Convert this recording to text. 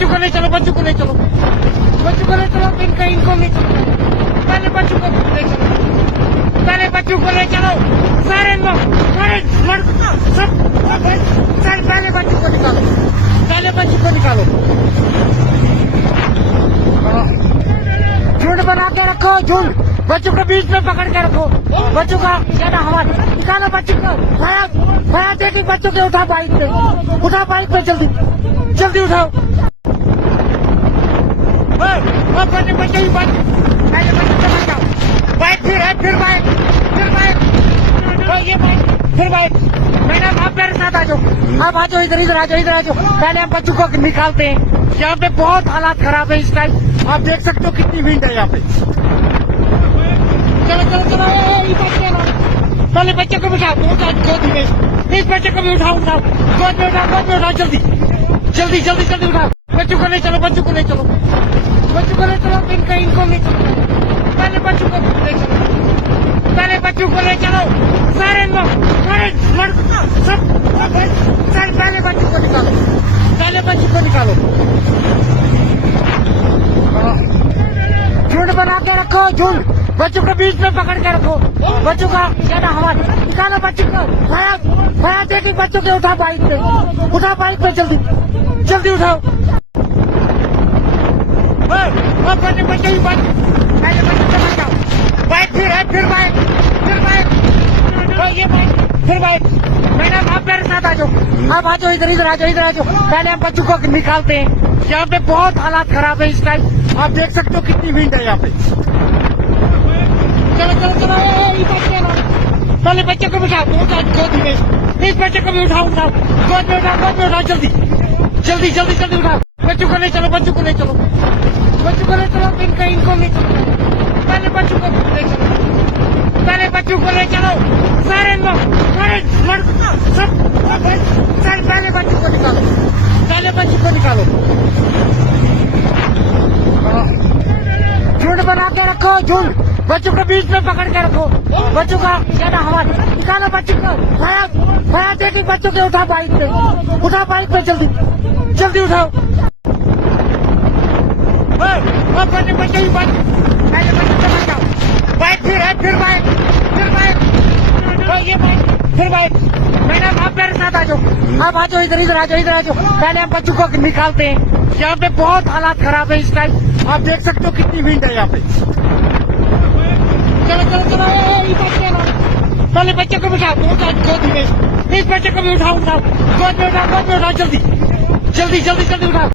बच्चों को ले चलो, बच्चों को ले चलो, बच्चों को ले चलो, इनको ले चलो, पहले बच्चों को ले चलो, पहले बच्चों को ले चलो, सारे लोग, सारे लड़कों सब पहले बच्चों को निकालो, पहले बच्चों को निकालो। झुंड बना के रखो, झुंड बच्चों को बीच में पकड़ के रखो, बच्चों का ज्यादा हवा निकालो, बच्चों को भया देखी, बच्चों के उठा बाइक पे जल्दी जल्दी उठाओ। बच्चे भी पहले बच्चों को बचाओ, बाइक फिर बाइक ये बाइक फिर बाइक। मैडम आप मेरे साथ आ जाओ, आप आ जाओ, इधर आ जाओ। पहले हम बच्चों को निकालते हैं, यहाँ पे बहुत हालात खराब है इस टाइम, आप देख सकते हो कितनी भीड़ है यहाँ पे। चलो पहले बच्चे को बिठाओ, इस बच्चे को भी उठाओ, गोद में उठाओ, जल्दी उठाओ। बच्चों को ले चलो, इनको ले चलो, पहले बच्चों को ले चलो, सारे लोग, सारे लड़कों सब पहले बच्चों को निकालो। झुंड बना के रखो, झुंड बच्चों को बीच में पकड़ के रखो, बच्चों का ज्यादा हवा निकालो, बच्चों को भया देखी, बच्चों के उठा बाइक पे जल्दी उठाओ। बच्चे भी पहले बच्चों को बचाओ, बाइक फिर बाइक ये बाइक फिर बाइक। मैडम आप मेरे साथ आ जाओ, आप आ जाओ, इधर आ जाओ। पहले हम बच्चों को निकालते हैं, यहाँ पे बहुत हालात खराब है इस टाइम, आप देख सकते हो कितनी भीड़ है यहाँ पे। चलो पहले बच्चे को बिठाओ, इस बच्चे को भी उठाओ, गोद में उठाओ, जल्दी उठाओ। बच्चों को ले चलो, इनको ले चलो, पहले बच्चों को ले चलो, सारे लोग, सारे लड़कों सब पहले बच्चों को निकालो। झुंड बना के रखो, झुंड बच्चों को बीच में पकड़ के रखो, बच्चों का ज्यादा हवा निकालो, बच्चों को भया देखी, बच्चों के उठा बाइक पे जल्दी उठाओ। बच्चे भी पहले बच्चों को बचाओ, बाइक फिर बाइक ये बाइक फिर बाइक। मैडम आप मेरे साथ आ जाओ, आप आ जाओ, इधर आ जाओ। पहले हम बच्चों को निकालते हैं, यहाँ पे बहुत हालात खराब है इस टाइम, आप देख सकते हो कितनी भीड़ है यहाँ पे। चलो पहले बच्चे को बिठाओ, इस बच्चे को भी उठाओ, गोद में उठाओ, जल्दी उठाओ।